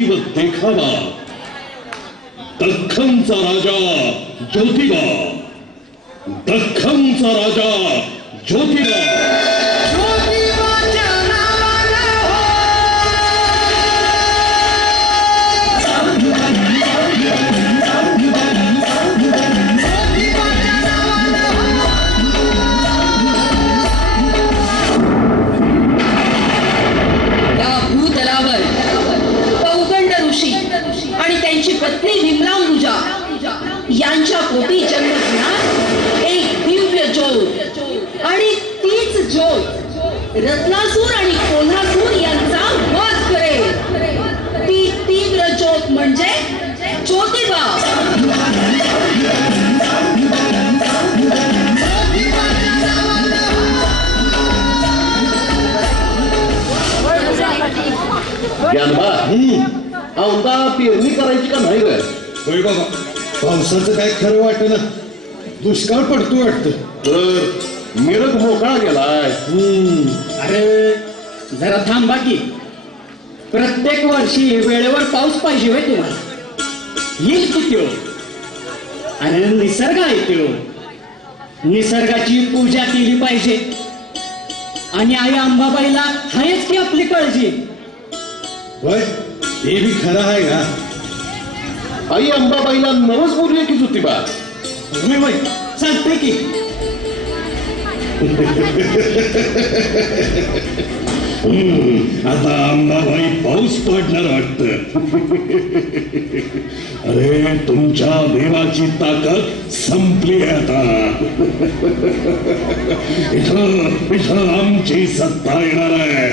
देखावा. दख्खनचा राजा ज्योतिबा. दख्खनचा राजा ज्योतिबा. पत्नी विमलांबुजा यांच्या पोटी जन्म घेणार एक दिव्य ज्योत आणि तीच ज्योत रत्नासूर आणि कोल्हासूर यांचा वध करेल. ती तीव्र ज्योत म्हणजे ज्योतिबा. ज्ञानबा. औंदा पेरणी करायची का नाही ग? होय बाबा पावसाचं काय खरं वाटेना. दुष्काळ पडतो वाटतं. तर मिरग मोकळा गेलाय अरे जरा थांबा की. प्रत्येक वर्षी वेळेवर पाऊस पाहिजे होय तुम्हाला. येईल की त्यो अरे निसर्ग आहे त्यो निसर्गाची पूजा केली पाहिजे. आणि आई अंबाबाईला आहेच की आपली काळजी. होय? हे बी खरं आहे का आई अंबाबाईला नवस बोलूया की ज्योतिबा होय होय चालते की. आता अंबाबाई पाऊस पडणार वाटत. अरे तुमच्या देवाची ताकद संपली आता. इथं इथं आमची सत्ता येणार आहे.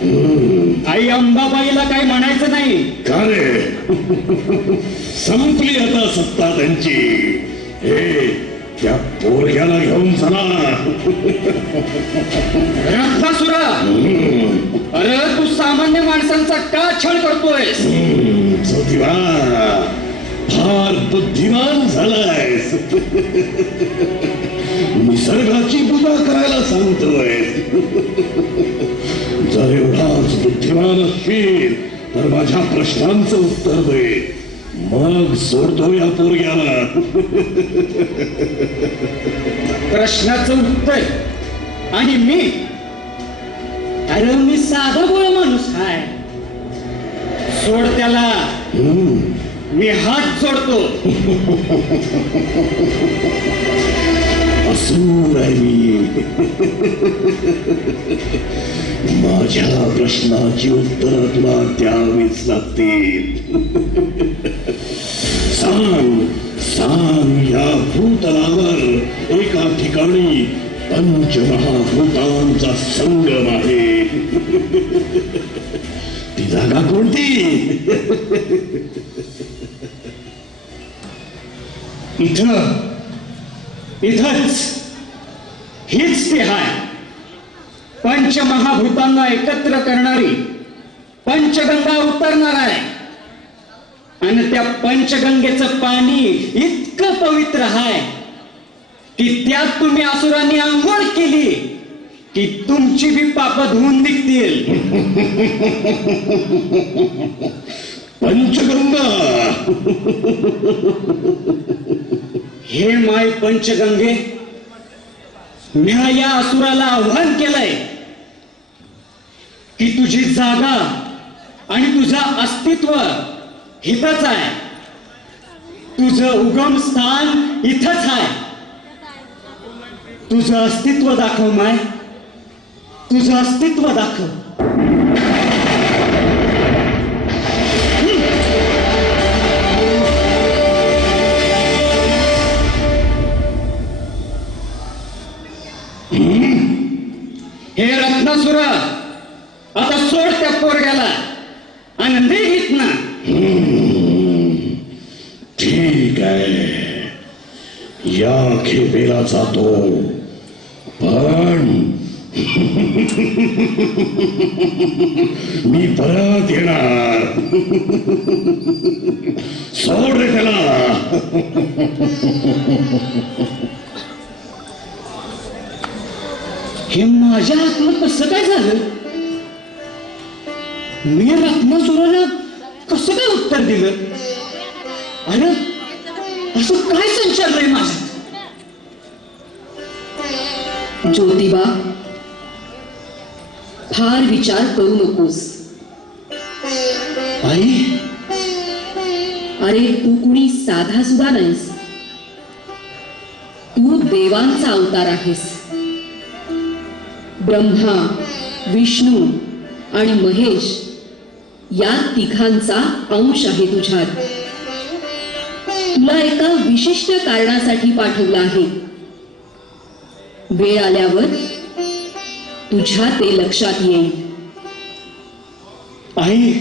आई अंबाबाईला काही म्हणायचं नाही. का रे? संपली आता सत्ता त्यांची. हे त्या पोरग्याला घेऊन चला. रत्नासुरा अरे तू सामान्य माणसांचा का छळ करतोय ज्योतिबा फार बुद्धिमान झालायस. निसर्गाची पूजा करायला सांगतोय जर एवढाच बुद्धिमान असशील तर माझ्या प्रश्नांचं उत्तर दे. मग सोडतो या पोरग्याला. प्रश्नाचं उत्तर. आणि मी? अरे मी साधा गोळ माणूस आहे सोड त्याला. मी हात जोडतो. असून मी माझ्या प्रश्नाची उत्तर तुला द्यावीच लागतील. सांग सांग या भूतलावर एका ठिकाणी पंचमहाभूतांचा संगम आहे. ती जागा कोणती? इथं इथंच हीच ती हाय. पंचमहाभूतांना एकत्र करणारी पंचगंगा उतरणार आहे. आणि त्या पंचगंगेचं पाणी इतकं पवित्र आहे की त्यात तुम्ही असुरांनी आंघोळ केली की तुमची बी पाप धुवून निघतील. पंचगंगा. हे माय पंचगंगे म्या या असुराला आव्हान केलंय की तुझी जागा आणि तुझं अस्तित्व इथंच आहे. तुझं उगम स्थान इथंच आहे. तुझं अस्तित्व दाखव माय. तुझं अस्तित्व दाखव. मी परत येणार. सोड रे त्याला. हे माझ्या हातनं कसं काय झालं? मी रत्नासुराला कसं काय उत्तर दिलं? अरे असं काय संचारलंय माझ ज्योतिबा फार विचार करू नकोस. अरे अरे तू कुणी साधा सुद्धा नाहीस. तू देवांचा अवतार आहेस. ब्रह्मा विष्णू आणि महेश या तिघांचा अंश आहे तुझ्यात. तुला एका विशिष्ट कारणासाठी पाठवलं आहे. वेळ आल्यावर तुझ्या ते लक्षात येईल. आई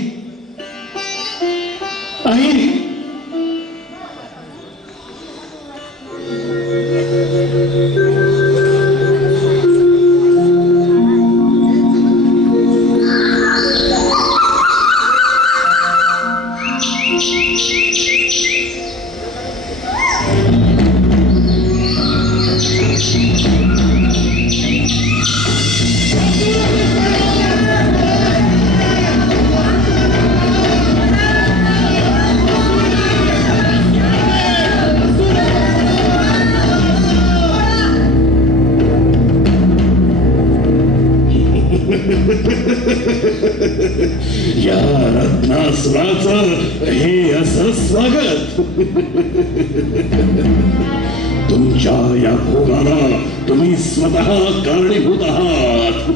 तुम्ही स्वतः कारणीभूत आहात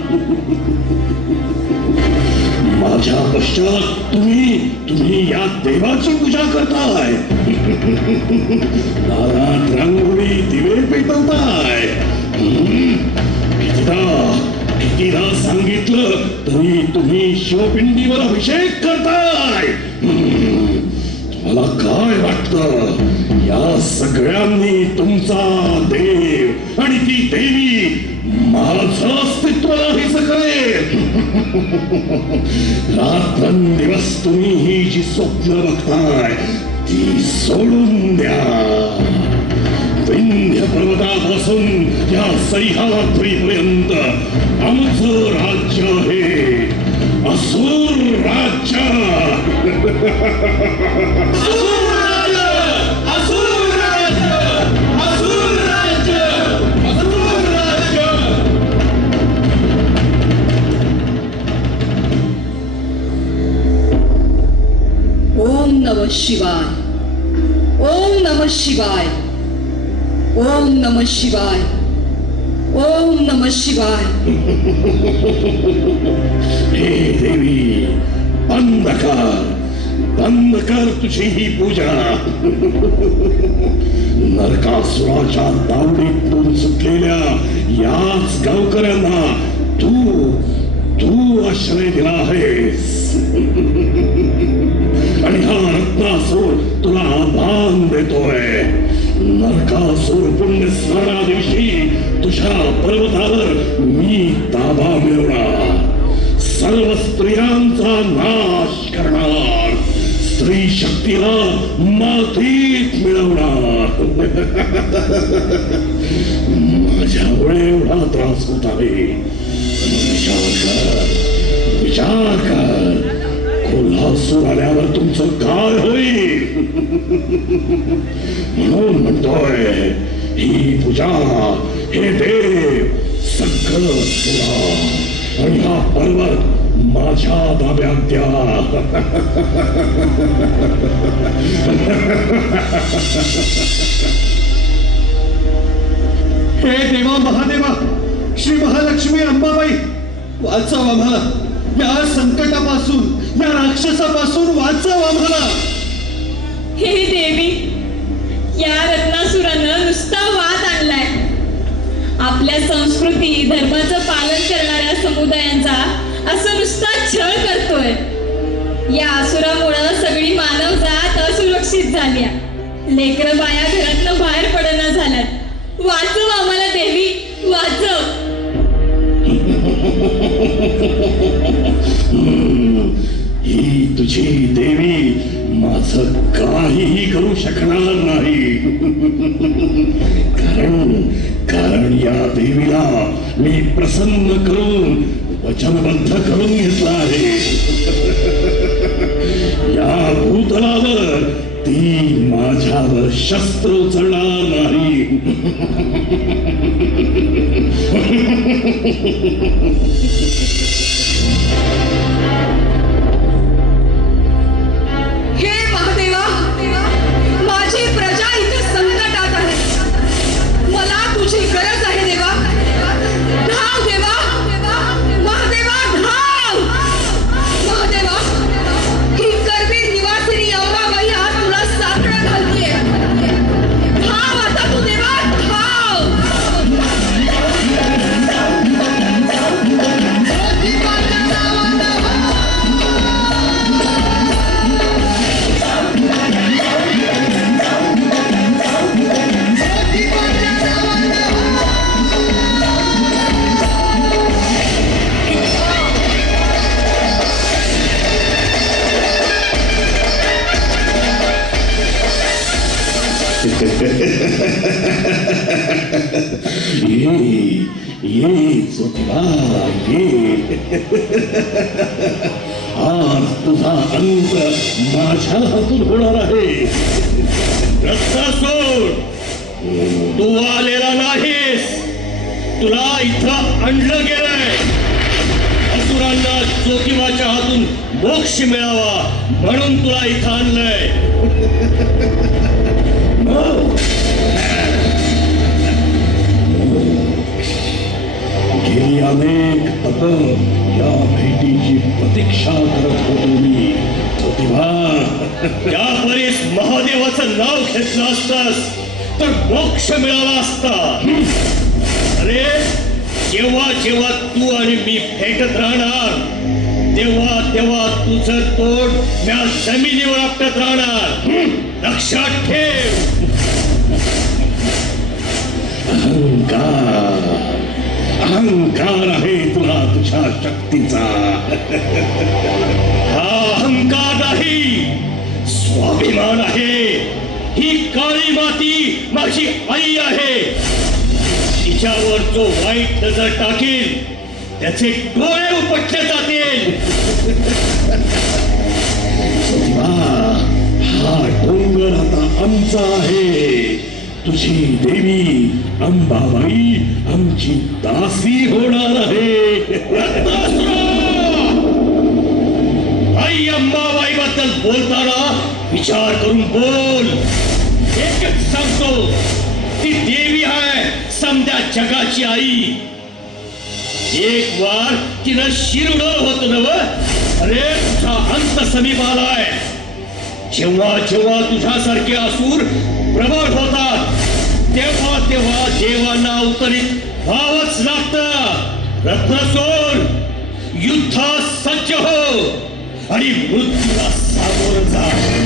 माझ्या पश्चात तुम्ही तुम्ही या देवाची पूजा करताय. दारात रांगोळी दिवे पेटवताय कितीदा कितीदा सांगितलं तरी तुम्ही शिवपिंडीवर अभिषेक करताय. हम्म, मला काय वाटतं? सगळ्यांनी तुमचा देव आणि ती देवी माझं अस्तित्व नाही सगळे. रात्रंदिवस तुम्ही ही जी स्वप्न बघताय ती सोडून द्या. विंध्य पर्वतापासून या सह्याद्रीपर्यंत आमचं राज्य आहे. असूर राज्य. शिवाय. ओम नम शिवाय. ओम नम शिवाय. ओम नम शिवाय. हे देवी बंद कर बंद कर तुझी ही पूजा नरकासुराच्या दावडीतून सुटलेल्या याच गावकऱ्यांना तू तू आश्रय दिला आहेस. आणि हा रत्नासूर तुला आव्हान देतोय नरकासूर पुण्य स्मरणा दिवशी तुझ्या पर्वतावर मी ताबा मिळवणार सर्व स्त्रियांचा नाश करणार स्त्री शक्तीला मातीत मिळवणार माझ्यामुळे एवढा त्रास होत आहे कोल्हासूर आल्यावर तुमचं काय होईल? म्हणून म्हणतोय ही पूजा हे देव सगळं तुला आणि हा पर्वत माझ्या ताब्यात द्या. हे देवा महादेवा श्री महालक्ष्मी अंबाबाई वाचव आम्हाला. या संकटापासून या राक्षसापासून वाचव आम्हाला. हे देवी या रत्नासुरानं नुसता वाद आणलाय. आपल्या संस्कृती धर्माचं पालन करणाऱ्या समुदायांचा असं नुसता छळ करतोय. या असुरामुळं सगळी मानवजात असुरक्षित झाली लेकरं बाया घरातनं तुझी देवी माझं काहीही करू शकणार नाही. कारण कारण या देवीला मी प्रसन्न करून वचनबद्ध करून घेतला आहे. भूतलावर ती माझ्यावर शस्त्र उचलणार नाही. ये ये ज्योतिबा ये आज तुझा अंत माझ्या हातून होणार आहे रक्तासूर तू आलेला नाहीस तुला इथं आणलं गेलंय असुरांना ज्योतिबाच्या हातून मोक्ष मिळावा म्हणून तुला इथं आणलंय हे अनेक तप या भेटीची प्रतीक्षा करत होतो मी. त्या परीस महादेवाचं नाव घेतलं असतास तर मोक्ष मिळाला असता. अरे जेव्हा जेव्हा तू आणि मी भेटत राहणार तेव्हा तेव्हा तुझं तोंड म्या जमिनीवर आपटत राहणार. लक्षात ठेव. अहंकार अहंकार आहे तुला तुझ्या शक्तीचा. हा अहंकार नाही स्वाभिमान आहे. ही काळी माती माझी आई आहे. तिच्यावर जो वाईट नजर टाकेल त्याचे डोळे उपटले जातील. हा डोंगर आता आमचा आहे. तुझी देवी अंबाबाई आमची दासी होणार आहे आई अंबाबाई बद्दल बोलताना विचार करून बोल। एकच सांगतो ती देवी आहे समद्या जगाची आई। एक वार तिनं शिरड होत नव, अरे तुझा अंत समीप आलाय जेव्हा जेव्हा तुझ्यासारखे असुर प्रबळ होतात तेव्हा तेव्हा देवांना अवतरित व्हावंच लागत रत्नसोर युद्धास सज्ज हो आणि मृत्यूला सामोरं जा.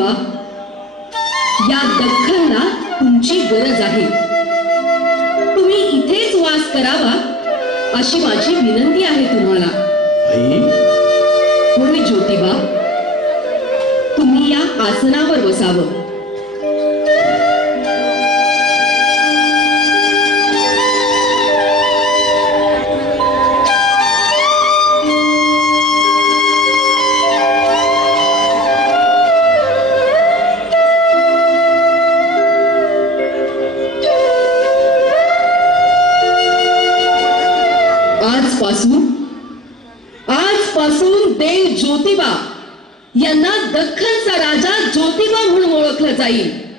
ज्योतिबा या दख्खनला तुमची गरज आहे. तुम्ही इथेच वास करावा अशी माझी विनंती आहे तुम्हाला. होय ज्योतिबा तुम्ही या आसनावर बसावं. आजपासून आजपासून देव ज्योतिबा यांना दख्खनचा राजा ज्योतिबा म्हणून ओळखलं जाईल.